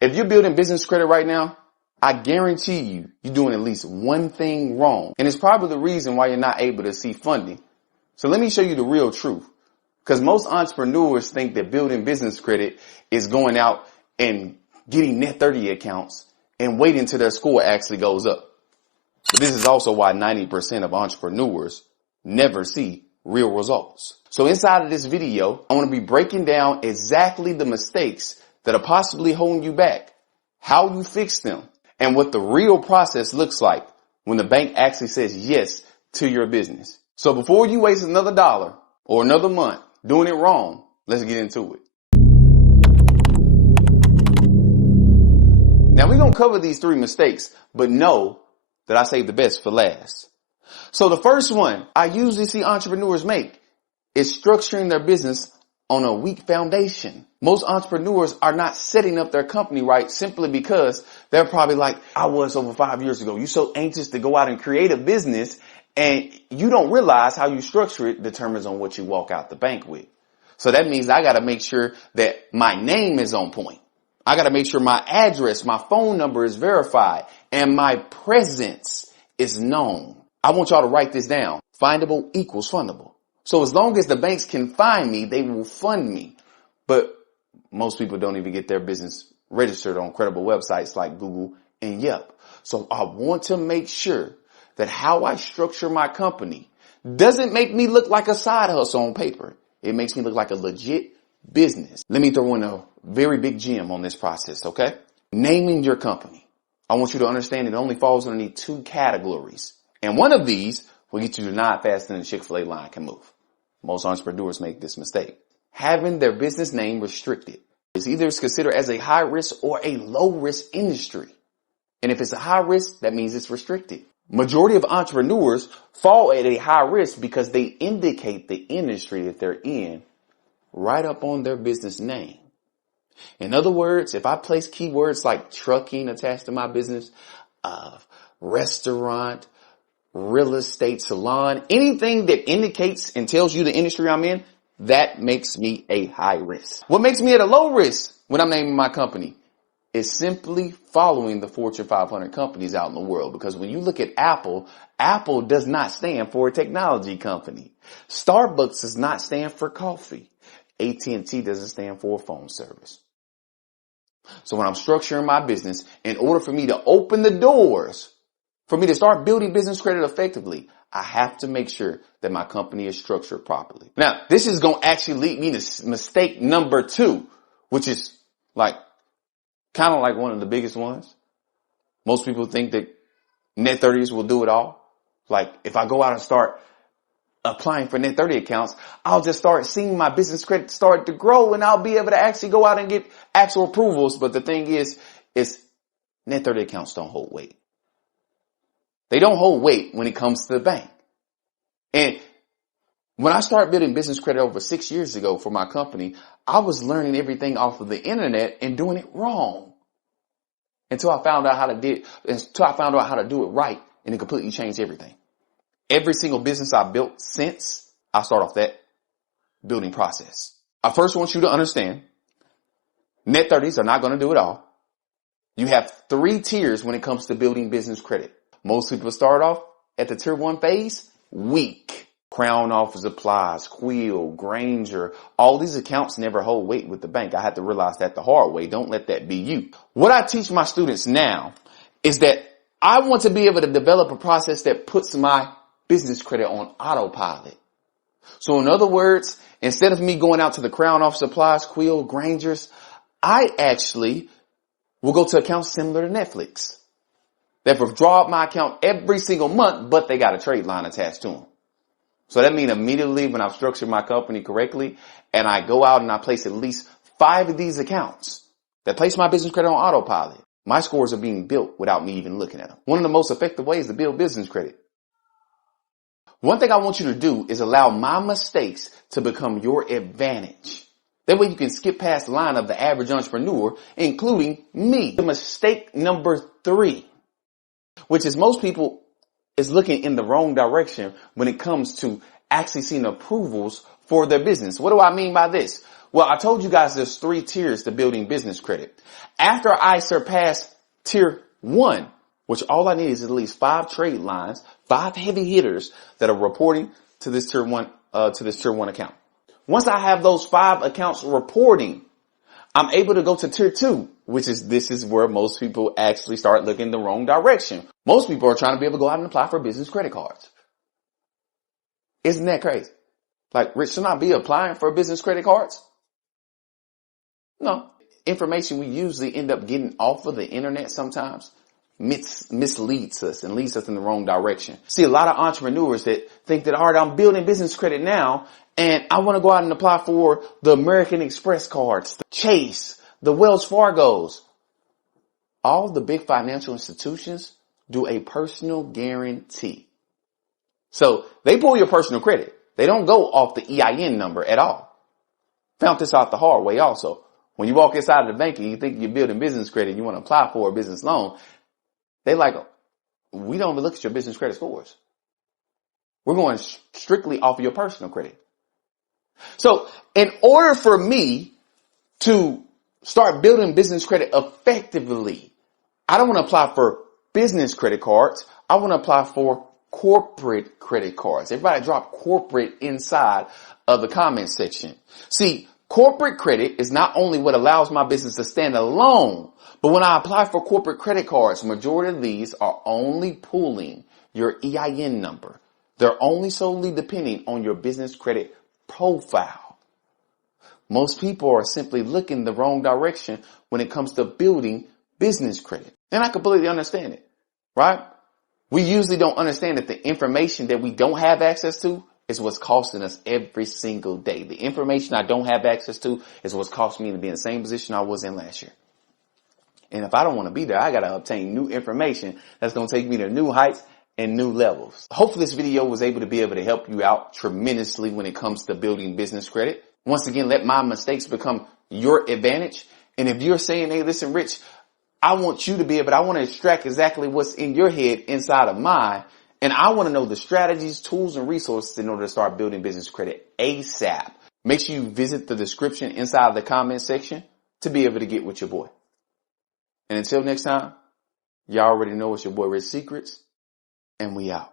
If you're building business credit right now, I guarantee you're doing at least one thing wrong. And it's probably the reason why you're not able to see funding. So let me show you the real truth. Because most entrepreneurs think that building business credit is going out and getting net 30 accounts and waiting until their score actually goes up. But this is also why 90% of entrepreneurs never see real results. So inside of this video, I want to be breaking down exactly the mistakes that are possibly holding you back, how you fix them, and what the real process looks like when the bank actually says yes to your business. So before you waste another dollar or another month doing it wrong, let's get into it. Now we're going to cover these 3 mistakes, but know that I saved the best for last. So the first one I usually see entrepreneurs make is structuring their business on a weak foundation. Most entrepreneurs are not setting up their company right simply because they're probably like I was over 5 years ago. You're so anxious to go out and create a business and you don't realize how you structure it determines on what you walk out the bank with. So that means I got to make sure that my name is on point. I got to make sure my address, my phone number is verified and my presence is known. I want y'all to write this down. Findable equals fundable. So as long as the banks can find me, they will fund me. But most people don't even get their business registered on credible websites like Google and Yelp. So I want to make sure that how I structure my company doesn't make me look like a side hustle on paper. It makes me look like a legit business. Let me throw in a very big gem on this process, okay? Naming your company. I want you to understand it only falls underneath 2 categories. And one of these will get you to nod faster than the Chick-fil-A line can move. Most entrepreneurs make this mistake. Having their business name restricted. It's either considered as a high risk or a low risk industry. And if it's a high risk, that means it's restricted. Majority of entrepreneurs fall at a high risk because they indicate the industry that they're in right up on their business name. In other words, if I place keywords like trucking attached to my business, restaurant, real estate, salon, anything that indicates and tells you the industry I'm in, that makes me a high risk. What makes me at a low risk when I'm naming my company is simply following the Fortune 500 companies out in the world. Because when you look at Apple, Apple does not stand for a technology company. Starbucks does not stand for coffee. AT&T doesn't stand for a phone service. So when I'm structuring my business, in order for me to open the doors, for me to start building business credit effectively, I have to make sure that my company is structured properly. Now, this is going to actually lead me to mistake number 2, which is kind of like one of the biggest ones. Most people think that net 30s will do it all. Like if I go out and start applying for net 30 accounts, I'll just start seeing my business credit start to grow and I'll be able to actually go out and get actual approvals. But the thing is net 30 accounts don't hold weight. They don't hold weight when it comes to the bank. And when I started building business credit over 6 years ago for my company, I was learning everything off of the internet and doing it wrong until I found out how to do it right, and it completely changed everything. Every single business I built since, I start off that building process. I first want you to understand net 30s are not going to do it all. You have 3 tiers when it comes to building business credit. Most people start off at the tier 1 phase, weak. Crown Office applies, Quill, Granger, all these accounts never hold weight with the bank. I had to realize that the hard way. Don't let that be you. What I teach my students now is that I want to be able to develop a process that puts my business credit on autopilot. So in other words, instead of me going out to the Crown Office applies, Quill, Grangers, I actually will go to accounts similar to Netflix that withdraw my account every single month, but they got a trade line attached to them. So that means immediately when I've structured my company correctly and I go out and I place at least 5 of these accounts that place my business credit on autopilot, my scores are being built without me even looking at them. One of the most effective ways to build business credit. One thing I want you to do is allow my mistakes to become your advantage. That way you can skip past the line of the average entrepreneur, including me. The mistake number 3, which is most people is looking in the wrong direction when it comes to actually seeing approvals for their business. What do I mean by this? Well, I told you guys there's 3 tiers to building business credit. After I surpass tier 1, which all I need is at least 5 trade lines, 5 heavy hitters that are reporting to this tier 1 account. Once I have those 5 accounts reporting, I'm able to go to tier 2, this is where most people actually start looking the wrong direction. Most people are trying to be able to go out and apply for business credit cards. Isn't that crazy? Like, Rich, should I be applying for business credit cards? No. Information we usually end up getting off of the internet sometimes misleads us and leads us in the wrong direction. See, a lot of entrepreneurs that think that, all right, I'm building business credit now, and I want to go out and apply for the American Express cards, the Chase, the Wells Fargos. All the big financial institutions do a personal guarantee. So they pull your personal credit. They don't go off the EIN number at all. Found this out the hard way also. When you walk inside of the bank and you think you're building business credit, you want to apply for a business loan, they like, we don't even look at your business credit scores. We're going strictly off of your personal credit. So in order for me to start building business credit effectively, I don't want to apply for business credit cards. I want to apply for corporate credit cards. Everybody drop corporate inside of the comment section. See, corporate credit is not only what allows my business to stand alone, but when I apply for corporate credit cards, majority of these are only pulling your EIN number. They're only solely depending on your business credit profile. Most people are simply looking the wrong direction when it comes to building business credit. And I completely understand it, right? We usually don't understand that the information that we don't have access to is what's costing us every single day. The information I don't have access to is what's costing me to be in the same position I was in last year. And if I don't want to be there, I got to obtain new information that's going to take me to new heights and new levels. Hopefully this video was able to help you out tremendously when it comes to building business credit. Once again, let my mistakes become your advantage. And if you're saying, hey, listen, Rich, I want you to be able, I want to extract exactly what's in your head inside of mine. And I want to know the strategies, tools, and resources in order to start building business credit ASAP. Make sure you visit the description inside of the comment section to be able to get with your boy. And until next time, y'all already know it's your boy Rich Secrets, and we out.